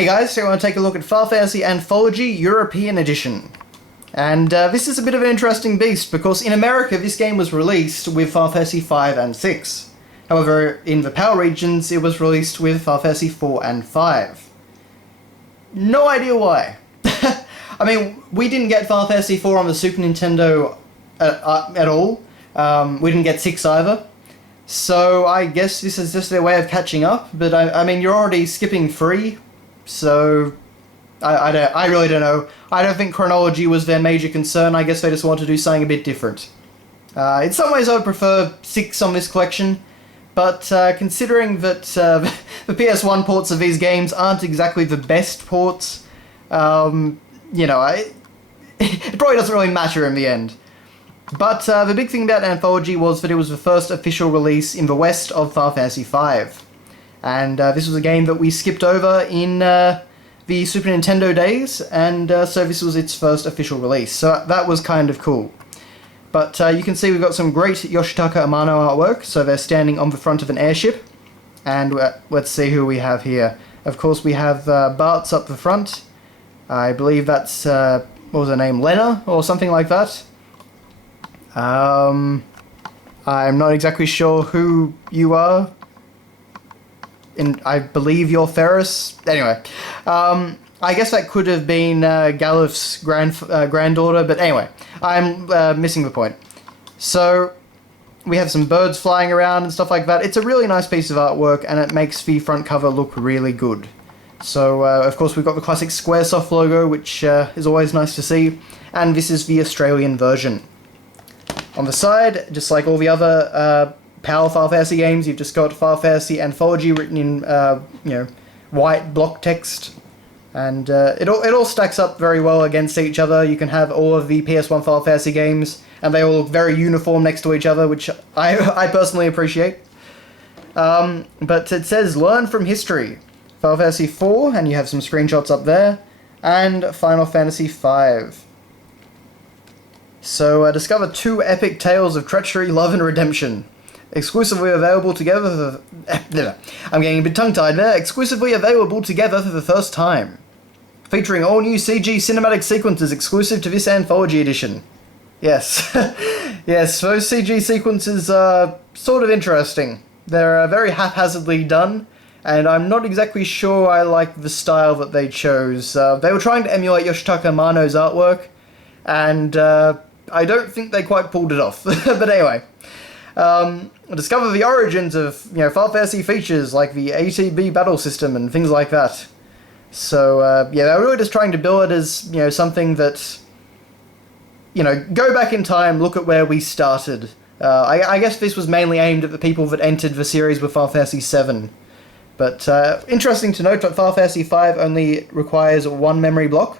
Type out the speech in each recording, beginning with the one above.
Hey guys, so I want to take a look at Final Fantasy Anthology European Edition. And this is a bit of an interesting beast, because in America this game was released with Final Fantasy 5 and 6. However, in the PAL regions it was released with Final Fantasy 4 and 5. No idea why. I mean, we didn't get Final Fantasy 4 on the Super Nintendo at all. We didn't get 6 either. So I guess this is just their way of catching up, but I mean, you're already skipping 3, so I really don't know. I don't think chronology was their major concern. I guess they just want to do something a bit different. In some ways I would prefer 6 on this collection, but considering that the PS1 ports of these games aren't exactly the best ports, you know, it probably doesn't really matter in the end. But the big thing about Anthology was that it was the first official release in the West of Final Fantasy V. And this was a game that we skipped over in the Super Nintendo days, and so this was its first official release. So that was kind of cool. But you can see we've got some great Yoshitaka Amano artwork, so they're standing on the front of an airship. And let's see who we have here. Of course we have Bart's up the front. I believe that's, what was her name, Lena, or something like that. I'm not exactly sure who you are. I believe you're Ferris. Anyway, I guess that could have been Galuf's granddaughter, but anyway, I'm missing the point. So, we have some birds flying around and stuff like that. It's a really nice piece of artwork, and it makes the front cover look really good. So, of course, we've got the classic Squaresoft logo, which is always nice to see, and this is the Australian version. On the side, just like all the other PAL Final Fantasy games, you've just got Final Fantasy Anthology written in, you know, white block text, and it all stacks up very well against each other. You can have all of the PS1 Final Fantasy games, and they all look very uniform next to each other, which I personally appreciate. But it says, learn from history. Final Fantasy 4, and you have some screenshots up there, and Final Fantasy 5. So, discover 2 epic tales of treachery, love, and redemption. Exclusively available together for... I'm getting a bit tongue-tied there. Exclusively available together for the first time. Featuring all new CG cinematic sequences exclusive to this Anthology edition. Yes. Yes, those CG sequences are sort of interesting. They're very haphazardly done, and I'm not exactly sure I like the style that they chose. They were trying to emulate Yoshitaka Amano's artwork, and I don't think they quite pulled it off. But anyway, discover the origins of, you know, Final Fantasy features like the ATB battle system and things like that. So yeah, they're really just trying to build it as, you know, something that, you know, go back in time, look at where we started. I guess this was mainly aimed at the people that entered the series with Final Fantasy VII. But interesting to note that Final Fantasy V only requires 1 memory block,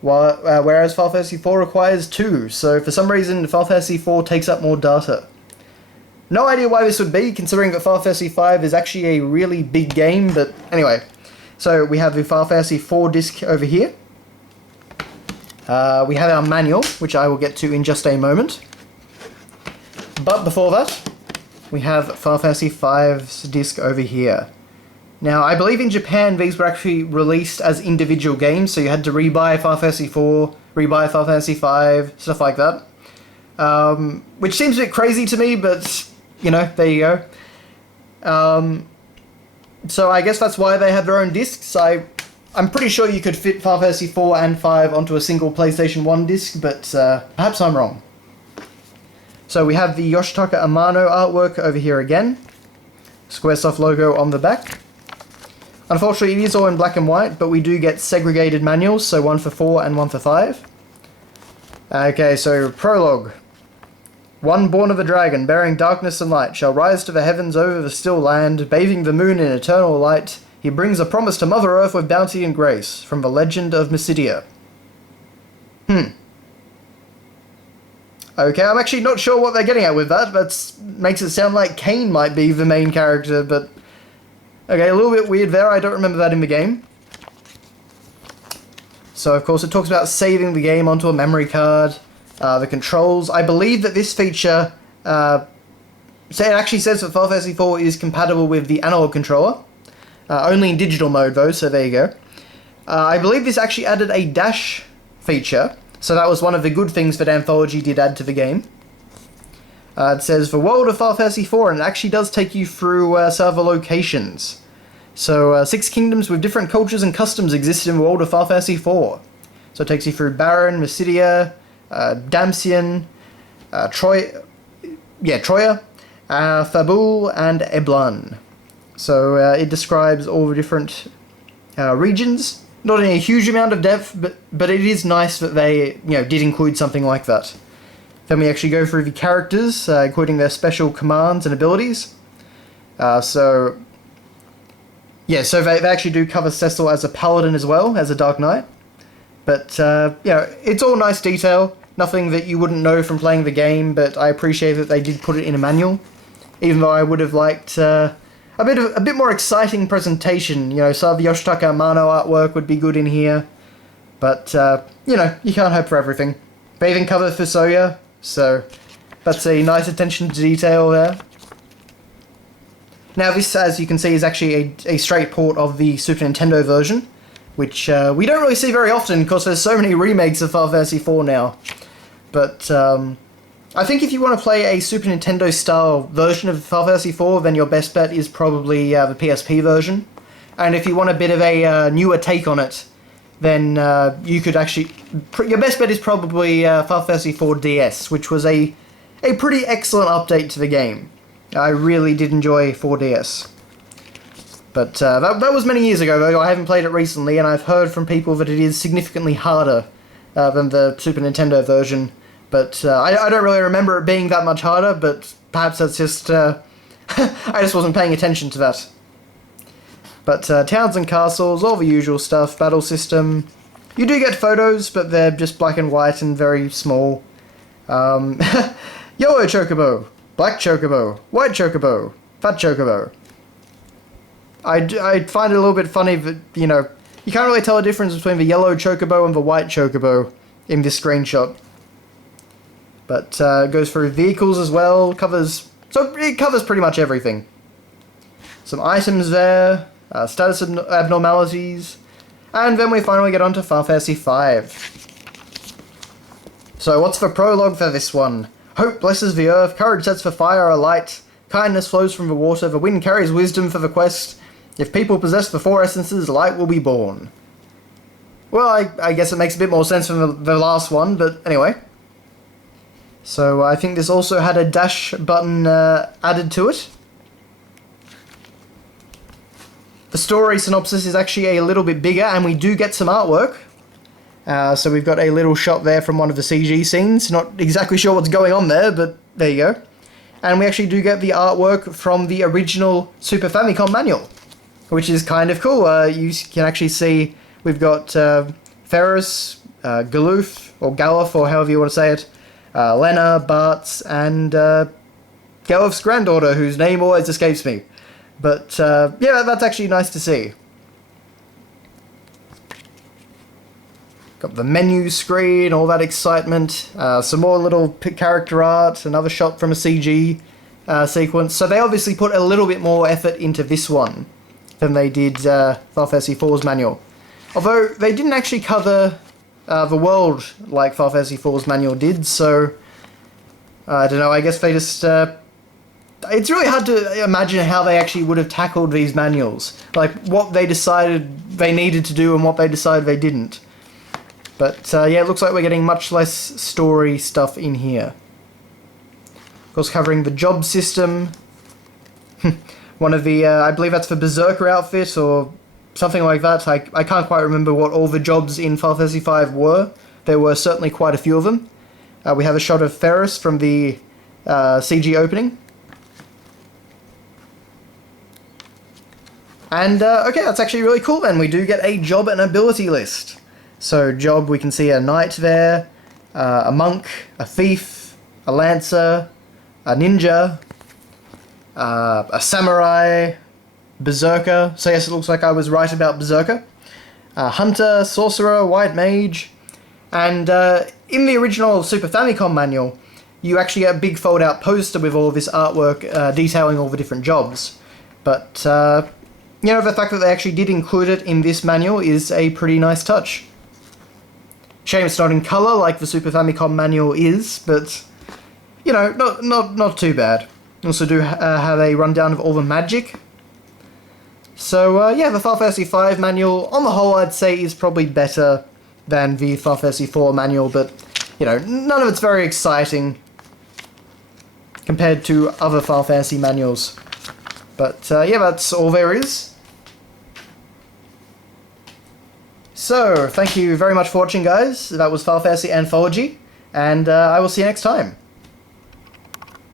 whereas Final Fantasy IV requires 2, so for some reason Final Fantasy IV takes up more data. No idea why this would be, considering that Final Fantasy V is actually a really big game, but anyway. So we have the Final Fantasy IV disc over here. We have our manual, which I will get to in just a moment. But before that, we have Final Fantasy V's disc over here. Now, I believe in Japan these were actually released as individual games, so you had to rebuy Final Fantasy IV, rebuy Final Fantasy V, stuff like that. Which seems a bit crazy to me, but, you know, there you go. So I guess that's why they have their own discs. I'm pretty sure you could fit Final Fantasy IV and 5 onto a single PlayStation 1 disc, but perhaps I'm wrong. So we have the Yoshitaka Amano artwork over here again. Squaresoft logo on the back. Unfortunately, it is all in black and white, but we do get segregated manuals, so 1 for 4 and 1 for 5. Okay, so Prologue. One born of a dragon, bearing darkness and light, shall rise to the heavens over the still land, bathing the moon in eternal light. He brings a promise to Mother Earth with bounty and grace, from the legend of Mysidia. Okay, I'm actually not sure what they're getting at with that. That makes it sound like Cain might be the main character, but... Okay, a little bit weird there, I don't remember that in the game. So, of course, it talks about saving the game onto a memory card. The controls. I believe that this feature... so it actually says that Final Fantasy IV is compatible with the analog controller. Only in digital mode, though, so there you go. I believe this actually added a dash feature, so that was one of the good things that Anthology did add to the game. It says, the world of Final Fantasy IV, and it actually does take you through several locations. So, 6 kingdoms with different cultures and customs exist in the world of Final Fantasy IV. So it takes you through Baron, Mysidia, Damcian, Troya, Fabul, and Eblan. So it describes all the different regions. Not in a huge amount of depth, but it is nice that they did include something like that. Then we actually go through the characters, including their special commands and abilities. So they actually do cover Cecil as a paladin as well, as a Dark Knight. But, it's all nice detail. Nothing that you wouldn't know from playing the game, but I appreciate that they did put it in a manual. Even though I would have liked a bit more exciting presentation. Some of the Yoshitaka Amano artwork would be good in here. But, you can't hope for everything. They even cover Fusoya, so that's a nice attention to detail there. Now this, as you can see, is actually a straight port of the Super Nintendo version, which we don't really see very often because there's so many remakes of Final Fantasy IV now. But I think if you want to play a Super Nintendo style version of Final Fantasy IV, then your best bet is probably the PSP version. And if you want a bit of a newer take on it, then you could actually... Your best bet is probably Final Fantasy IV DS, which was a pretty excellent update to the game. I really did enjoy 4DS. But that was many years ago, though. I haven't played it recently, and I've heard from people that it is significantly harder than the Super Nintendo version. But I don't really remember it being that much harder, but perhaps that's just... I just wasn't paying attention to that. But towns and castles, all the usual stuff, battle system. You do get photos, but they're just black and white and very small. Yellow Chocobo, Black Chocobo, White Chocobo, Fat Chocobo. I find it a little bit funny that, you can't really tell the difference between the yellow Chocobo and the white Chocobo in this screenshot. But it goes through vehicles as well, it covers pretty much everything. Some items there, status abnormalities, and then we finally get on to Final Fantasy V. So what's the prologue for this one? Hope blesses the earth, courage sets the fire alight, kindness flows from the water, the wind carries wisdom for the quest. If people possess the 4 essences, light will be born. Well, I guess it makes a bit more sense from the last one, but anyway. So I think this also had a dash button added to it. The story synopsis is actually a little bit bigger, and we do get some artwork. So we've got a little shot there from one of the CG scenes. Not exactly sure what's going on there, but there you go. And we actually do get the artwork from the original Super Famicom manual, which is kind of cool. You can actually see we've got Ferris, Galuf, or Galuf, or however you want to say it, Lena, Bartz, and Galuf's granddaughter, whose name always escapes me. But yeah, that's actually nice to see. Got the menu screen, all that excitement, some more little character art, another shot from a CG sequence. So they obviously put a little bit more effort into this one than they did Final Fantasy IV's manual. Although they didn't actually cover the world like Final Fantasy IV's manual did, so I don't know, I guess they just... it's really hard to imagine how they actually would have tackled these manuals. Like, what they decided they needed to do and what they decided they didn't. But yeah, it looks like we're getting much less story stuff in here. Of course, covering the job system. One of the, I believe that's the Berserker outfit or something like that. I can't quite remember what all the jobs in Final Fantasy V were. There were certainly quite a few of them. We have a shot of Ferris from the CG opening. And, okay, that's actually really cool then. We do get a job and ability list. So, job, we can see a knight there, a monk, a thief, a lancer, a ninja, a samurai, berserker. So yes, it looks like I was right about berserker. Hunter, sorcerer, white mage. And in the original Super Famicom manual, you actually get a big fold-out poster with all of this artwork detailing all the different jobs. But you know, the fact that they actually did include it in this manual is a pretty nice touch. Shame it's not in colour like the Super Famicom manual is, but, you know, not too bad. Also do have a rundown of all the magic. So, yeah, the Final Fantasy V manual, on the whole, I'd say is probably better than the Final Fantasy IV manual, but, you know, none of it's very exciting compared to other Final Fantasy manuals. But, yeah, that's all there is. So, thank you very much for watching, guys. That was Final Fantasy Anthology, and I will see you next time.